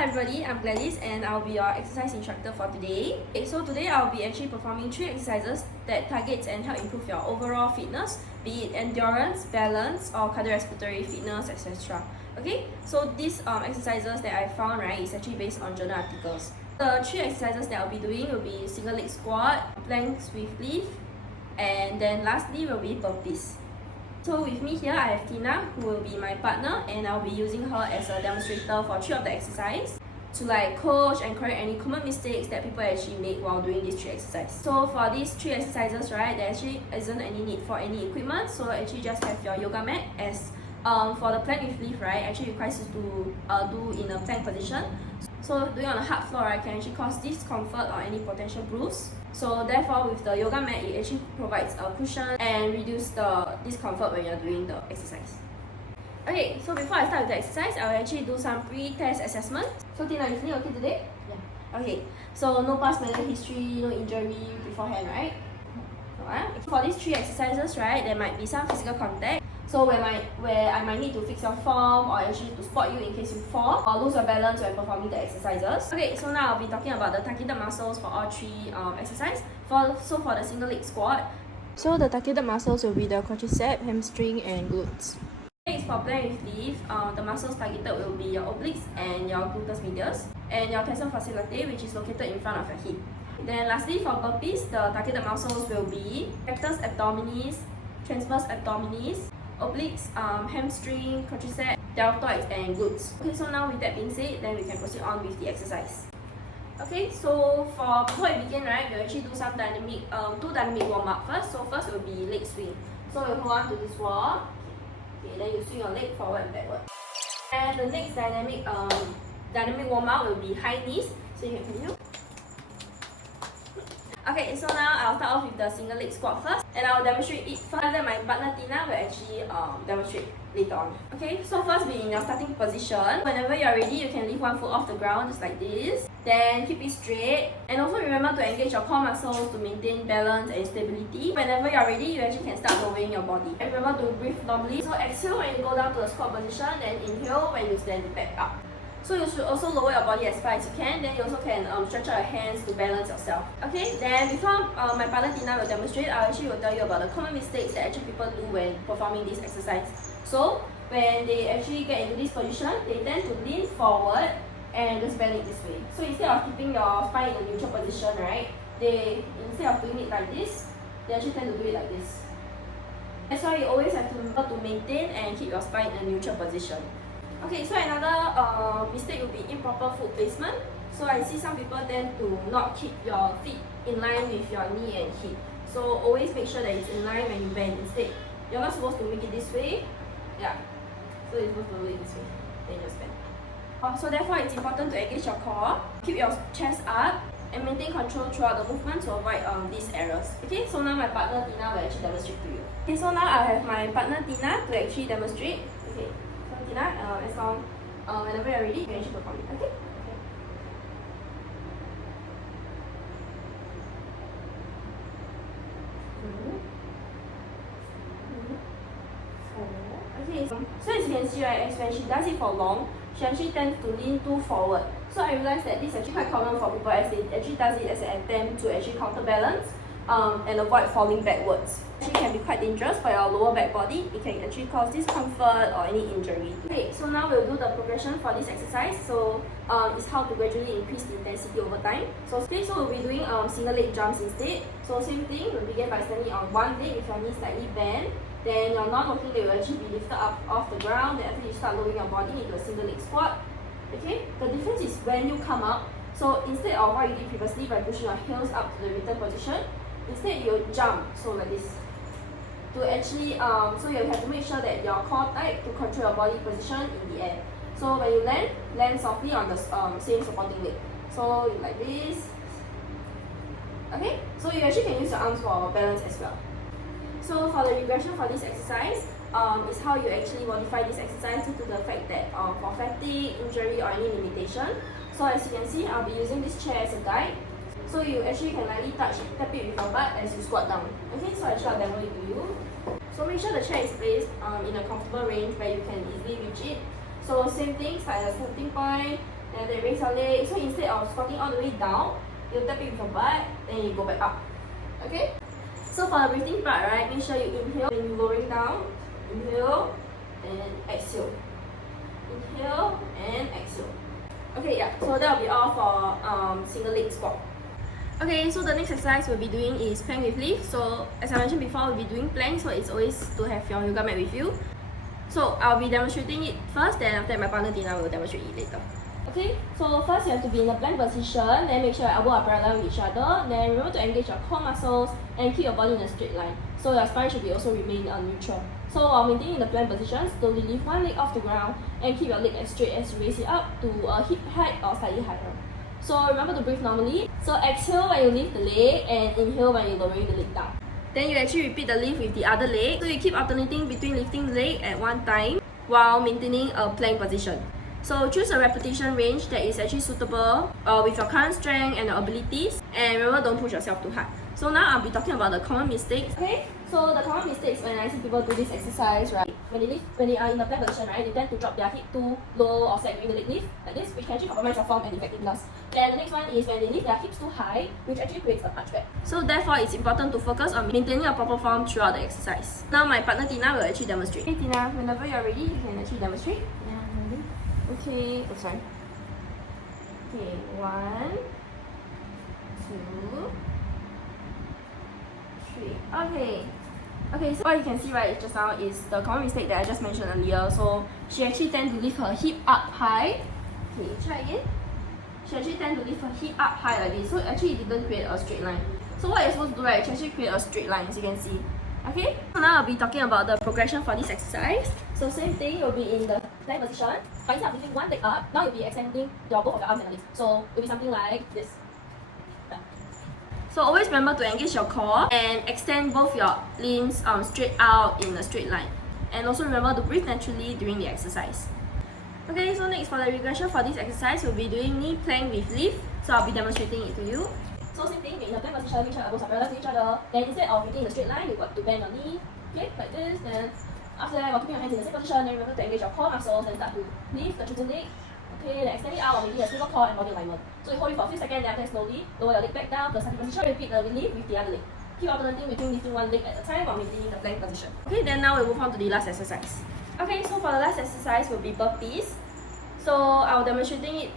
everybody, I'm Gladys and I'll be your exercise instructor for today. Okay, so today I'll be actually performing 3 exercises that targets and help improve your overall fitness, be it endurance, balance, or cardiorespiratory fitness, etc. Okay, so these exercises that I found, right, is actually based on journal articles. The 3 exercises that I'll be doing will be single leg squat, planks with lift, and then lastly will be burpees. So with me here, I have Tina, who will be my partner, and I'll be using her as a demonstrator for 3 of the exercises to coach and correct any common mistakes that people actually make while doing these 3 exercises. So for these 3 exercises, right, there actually isn't any need for any equipment, so actually just have your yoga mat. As for the plank with lift, right, actually requires you to do in a plank position. So doing on a hard floor, right, can actually cause discomfort or any potential bruise. So therefore, with the yoga mat, it actually provides a cushion and reduce the discomfort when you're doing the exercise. Okay, so before I start with the exercise, I will actually do some pre-test assessment. So Tina, you feeling okay today? Yeah. Okay, so no past medical history, no injury beforehand, right? For these 3 exercises, right, there might be some physical contact. So where I might need to fix your form or actually to spot you in case you fall or lose your balance when performing the exercises. Okay, so now I'll be talking about the targeted muscles for all 3 exercises. So for the single leg squat, so the targeted muscles will be the quadricep, hamstring, and glutes. Okay, for plank with lift, the muscles targeted will be your obliques and your gluteus medius and your tensor fasciculate, which is located in front of your hip. Then lastly, for burpees, the targeted muscles will be rectus abdominis, transverse abdominis, obliques, hamstring, quadricep, deltoids, and glutes. Okay, so now with that being said, then we can proceed on with the exercise. Okay, so before we begin, right, we'll actually do some two dynamic warm-up first. So first will be leg swing. So you hold on to this wall. Okay, then you swing your leg forward and backward. And the next dynamic warm-up will be high knees. So you can continue. Okay, so now I'll start off with the single leg squat first, and I'll demonstrate it first, and then my partner Tina will actually demonstrate later on. Okay, so first be in your starting position. Whenever you're ready, you can lift one foot off the ground just like this. Then keep it straight, and also remember to engage your core muscles to maintain balance and stability. Whenever you're ready, you actually can start lowering your body. And remember to breathe normally. So exhale when you go down to the squat position, then inhale when you stand back up. So you should also lower your body as far as you can. Then you also can stretch out your hands to balance yourself. Okay, then before my partner Tina will demonstrate, I actually will tell you about the common mistakes that actually people do when performing this exercise. So when they actually get into this position, they tend to lean forward and just bend it this way. So instead of keeping your spine in a neutral position, right, instead of doing it like this, they actually tend to do it like this. That's why you always have to remember to maintain and keep your spine in a neutral position. Okay, so another mistake will be improper foot placement. So I see some people tend to not keep your feet in line with your knee and hip. So always make sure that it's in line when you bend. Instead, you're not supposed to make it this way. Yeah, so you're supposed to do it this way. Then just bend. So therefore, it's important to engage your core, keep your chest up, and maintain control throughout the movement to avoid these errors. Okay, so now my partner Tina will actually demonstrate to you. Okay, so now I have my partner Tina to actually demonstrate. Okay. Tina, as long whenever you're ready, you can actually perform it. Okay? Okay, so as you can see, right, as when she does it for long, she actually tends to lean too forward. So I realized that this is actually quite common for people as they actually does it as an attempt to actually counterbalance and avoid falling backwards. It can be quite dangerous for your lower back body. It can actually cause discomfort or any injury. Okay, so now we'll do the progression for this exercise. So it's how to gradually increase the intensity over time. So we'll be doing single leg jumps instead. So same thing, we'll begin by standing on one leg with your knees slightly bent. Then your non-working leg will actually be lifted up off the ground. Then after you start lowering your body into a single leg squat. Okay, the difference is when you come up. So instead of what you did previously by pushing your heels up to the return position, instead you jump, so like this. To actually, so you have to make sure that your core tight to control your body position in the air. So when you land softly on the same supporting leg. So like this. Okay, so you actually can use your arms for balance as well. So for the regression for this exercise, is how you actually modify this exercise due to the fact that for fatigue, injury, or any limitation. So as you can see, I'll be using this chair as a guide. So you actually can lightly tap it with your butt as you squat down. Okay, so actually I'll demo it to you. So make sure the chair is placed in a comfortable range where you can easily reach it. So same thing, start at a starting point, then you raise your leg. So instead of squatting all the way down, you tap it with your butt, then you go back up. Okay? So for the breathing part, right, make sure you inhale when you're lowering down. Inhale and exhale. Inhale and exhale. Okay, yeah, so that will be all for single leg squat. Okay, so the next exercise we'll be doing is plank with lift. So as I mentioned before, we'll be doing plank, so it's always to have your yoga mat with you. So I'll be demonstrating it first, then after that my partner Tina will demonstrate it later. Okay, so first you have to be in a plank position, then make sure your elbows are parallel with each other, then remember to engage your core muscles and keep your body in a straight line. So your spine should be also remain neutral. So while maintaining the plank position, slowly lift one leg off the ground and keep your leg as straight as you raise it up to a hip height or slightly higher. So remember to breathe normally. So exhale when you lift the leg and inhale when you're lowering the leg down. Then you actually repeat the lift with the other leg. So you keep alternating between lifting the leg at one time while maintaining a plank position. So choose a repetition range that is actually suitable with your current strength and your abilities. And remember, don't push yourself too hard. So now I'll be talking about the common mistakes. Okay, so the common mistakes when I see people do this exercise, right? When they are in the plank position, right, they tend to drop their hip too low or sag during the leg lift, like this, which can actually compromise your form and effectiveness. Then the next one is when they lift their hips too high, which actually creates a punchback. So therefore, it's important to focus on maintaining a proper form throughout the exercise. Now my partner Tina will actually demonstrate. Okay, Tina, whenever you're ready, you can actually demonstrate. Yeah, I'm ready. Okay, oh sorry. Okay, 1, 2, 3. Okay, so what you can see right just now is the common mistake that I just mentioned earlier. So she actually tend to lift her hip up high. Okay, try again. She actually tend to lift her hip up high like this. So actually it didn't create a straight line. So what you're supposed to do, right, is actually create a straight line, as you can see. Okay, so now I'll be talking about the progression for this exercise. So same thing, you'll be in the plank position, but instead of lifting one leg up, now you'll be extending both of your arms and legs. So it'll be something like this. So always remember to engage your core and extend both your limbs straight out in a straight line. And also remember to breathe naturally during the exercise. Okay, so next for the regression for this exercise, we'll be doing knee plank with lift. So I'll be demonstrating it to you. So same thing, in the plank position, make sure elbows are parallel to each other. Then instead of making a straight line, you've got to bend your knee, okay, like this. Then after that, while keeping your hands in the same position, then remember to engage your core muscles and start to lift the chosen leg. Okay, then extend it out while making a stable core and body alignment. So you hold it for a few seconds, then after that slowly lower your leg back down to the starting position, repeat the lift with the other leg. Keep alternating between lifting one leg at a time while maintaining the plank position. Okay, then now we'll move on to the last exercise. Okay, so for the last exercise will be burpees. So I'll demonstrating it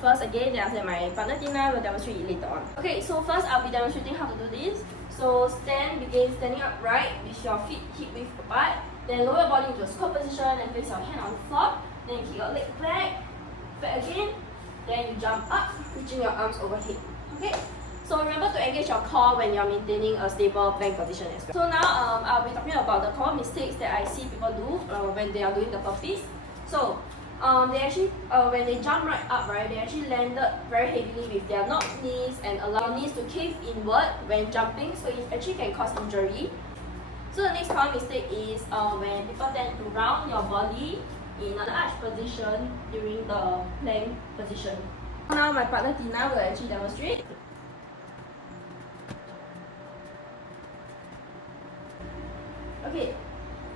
first again, then after that my partner Tina will demonstrate it later on. Okay, so first I'll be demonstrating how to do this. So begin standing upright with your feet hip width apart. Then lower your body into a squat position and place your hand on the floor. Then you kick your leg back again. Then you jump up, reaching your arms overhead. Okay. So remember to engage your core when you're maintaining a stable plank position as well. So now I'll be talking about the common mistakes that I see people do when they are doing the burpees. So they actually when they jump right up, right, they actually landed very heavily with their knees and allow your knees to cave inward when jumping, so it actually can cause injury. So the next common mistake is when people tend to round your body in an arch position during the plank position. Now my partner Tina will actually demonstrate. Okay,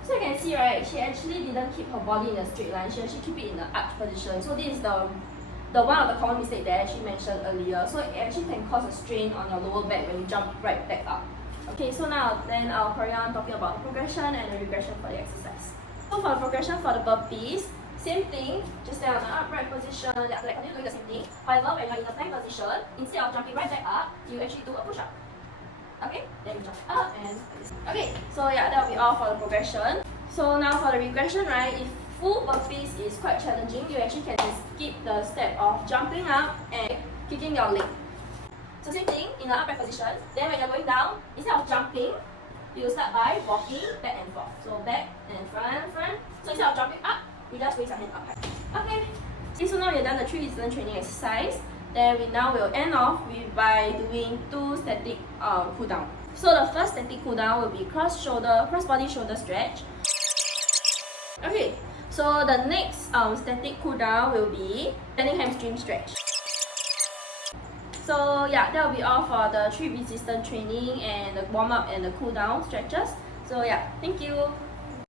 so you can see, right, she actually didn't keep her body in a straight line, she actually keep it in the arch position. So this is the one of the common mistakes that I actually mentioned earlier. So it actually can cause a strain on your lower back when you jump right back up. Okay, so now then I'll carry on talking about the progression and the regression for the exercise. So for the progression for the burpees, same thing, just stand on an upright position, then after that continue doing the same thing. However, when you're in the plank position, instead of jumping right back up, you actually do a push-up. Okay, then you jump up and okay, so yeah, that will be all for the progression. So now for the regression, right, if full burpees is quite challenging, you actually can skip the step of jumping up and kicking your leg. So same thing, in the upright position, then when you're going down, instead of jumping, you start by walking back and forth. So back and front. So instead of jumping up, you just raise your hand up high. Okay, so now we've done the 3 resistance training exercise. Then we now will end off by doing 2 static cool down. So the first static cool down will be cross body shoulder stretch. Okay, so the next static cool down will be standing hamstring stretch. So yeah, that will be all for the 3 resistance training and the warm up and the cool down stretches. So yeah, thank you.